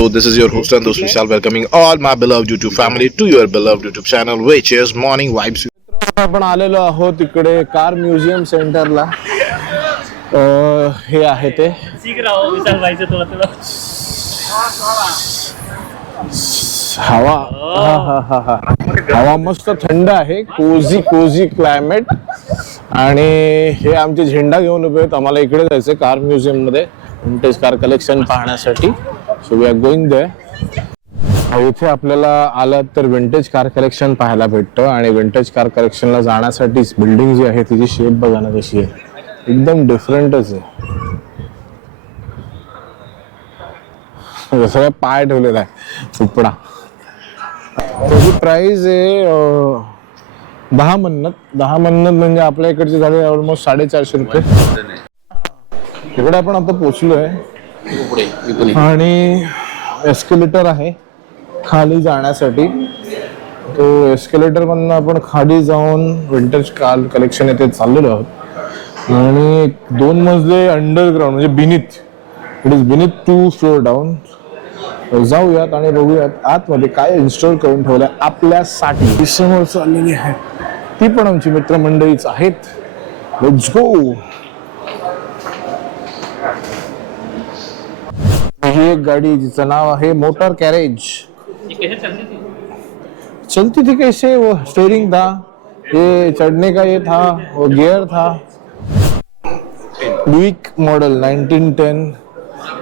So this is your host and host Vishal, welcoming all my beloved YouTube family to your beloved YouTube channel, which is Morning Vibes. आपण आलेलो आहोत इकडे car museum सेंटरला. हे आहे ते हवा. हवा मस्त थंड आहे, कोझी क्लायमेट. आणि हे आमचे झेंडा घेऊन उभे आहेत. आम्हाला इकडे जायचं कार म्युझियम मध्ये विंटेज कार कलेक्शन पाहण्यासाठी. So we are going there. इथे आपल्याला आलं तर विंटेज कार कलेक्शन पाहायला भेटतं. आणि विंटेज कार कलेक्शनला जाण्यासाठी बिल्डिंग जी आहे तिची शेप बघा ना कशी आहे, एकदम डिफरंटच आहे. जसं काय पाय ठेवलेला आहे उपडा. त्याची प्राइस आहे 10 मन्नत म्हणजे आपल्या इकडचे झाले ऑलमोस्ट 450 रुपये. इकडे आपण आता पोहोचलोय आणि एस्केलेटर आहे खाली जाण्यासाठी. तो एस्केलेटर मधनं आपण खाली जाऊन विंटेज कार कलेक्शन येथे चाललेलो आहोत. आणि 2 मजले अंडरग्राउंड म्हणजे बिनीथ 2 फ्लोर डाऊन. जाऊयात आणि बघूयात आतमध्ये काय इन्स्टॉल करून ठेवलंय आपल्यासाठी. समोर चाललेली आहे ती पण आमची मित्रमंडळीच आहेत. Let's go. ही एक गाडी जिचं नाव आहे मोटर कॅरेज. चलती थी कैसे? वो स्टीयरिंग था, ये चढ़ने का ये था, वो गियर था. Buick model 1910.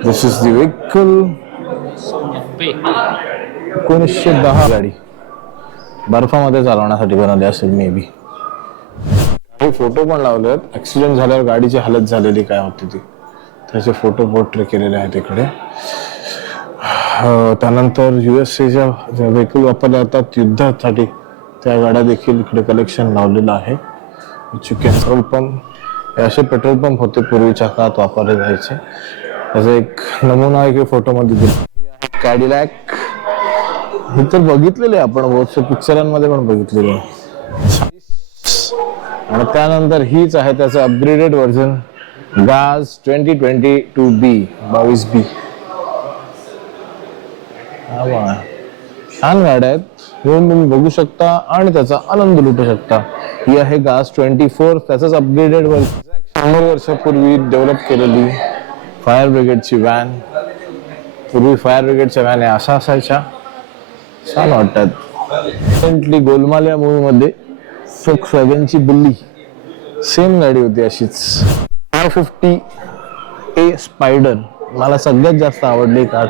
This is the vehicle. 1910 गाडी बर्फामध्ये चालवण्यासाठी बनवली असेल मे बी. हे फोटो पण लावले आहेत. ऍक्सिडेंट झाल्यावर गाडीची हालत झालेली काय होती ती, त्याचे फोटो पोर्ट्रे केलेले आहेत इकडे. त्यानंतर USA ज्या व्हेहिकल वापरल्या जातात युद्धासाठी त्या गाड्या देखील इकडे कलेक्शन लावलेलं आहे. पेट्रोल पंप, असे पेट्रोल पंप होते पूर्वीच्या काळात वापरले जायचे. त्याचा एक नमुना आहे फोटोमध्ये दिला. कॅडिलॅक हे तर बघितलेले आपण बहुत पिक्चरांमध्ये पण बघितलेले. आणि त्यानंतर हीच आहे त्याचं अपग्रेडेड व्हर्जन गाज 2022B 22B. छान गाड्या आहेत, येऊन तुम्ही बघू शकता आणि त्याचा आनंद लुटू शकता. ही आहे गाज 24, त्याचंच अपग्रेडेड व्हर्जन. 100 वर्षापूर्वी डेव्हलप केलेली फायर ब्रिगेडची व्हॅन. पूर्वी फायर ब्रिगेडच्या व्हॅन अशा असायच्या, छान वाटतात. रिसेंटली गोलमाल या मूवी मध्ये फोक्सवॅगनची बुल्ली सेम गाडी होती अशीच. 550A स्पायडर मला सगळ्यात जास्त आवडली कार.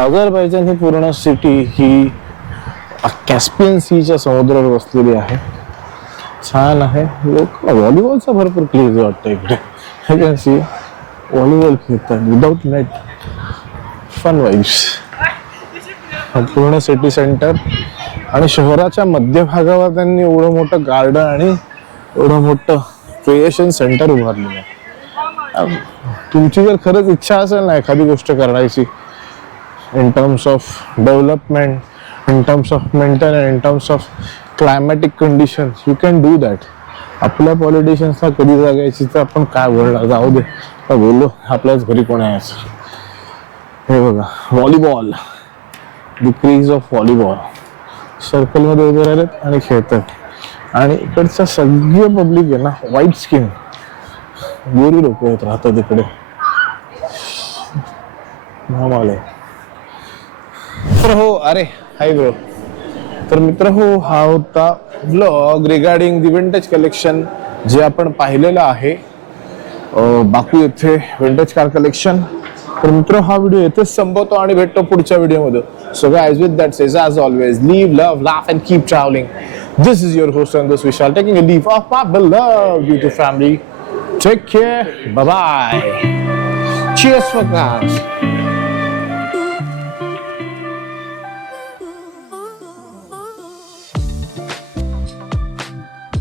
अझरबैजान ही पूर्ण सिटी ही कॅस्पियन सीच्या समुद्रावर वसलेली आहे. छान आहे. लोक व्हॉलीबॉलचा भरपूर क्रेज वाटतं इकडे. व्हॉलीबॉल खेळतात विदाउट नेट. Fun vibes. पूर्ण सिटी सेंटर आणि शहराच्या मध्यभागावर त्यांनी एवढं मोठं गार्डन आणि एवढं मोठं क्रिएशन सेंटर उभारलेलं आहे. तुमची जर खरंच इच्छा असेल ना एखादी गोष्ट करायची in terms of development, in terms of maintenance, in terms of climatic conditions, you can do that. आपल्या पॉलिटिशियन्सला कधी जागायची तर आपण काय बोलणार, जाऊ दे बोललो आपल्याच घरी कोण आहे. हे बघा volleyball, the craze of volleyball. सर्कलमध्ये उभे राहिलेत आणि खेळतात. आणि इकडच्या सगळे पब्लिक आहे ना व्हाईट स्किन गोरी लोक राहतात इकडे. आले तर हो. अरे हाय ब्रो. तर मित्र हो, हा होता blog regarding the vintage collection जे आपण पाहिलेलं आहे बाकू येथे विंटेज कार कलेक्शन. तर मित्र हा व्हिडिओ येथेच संपवतो आणि भेटतो पुढच्या व्हिडिओमध्ये. So guys with that says as always live love laugh and keep travelling. This is your host and this Vishal taking a leave of my beloved YouTube family. Take care. Bye bye. Cheers for guys.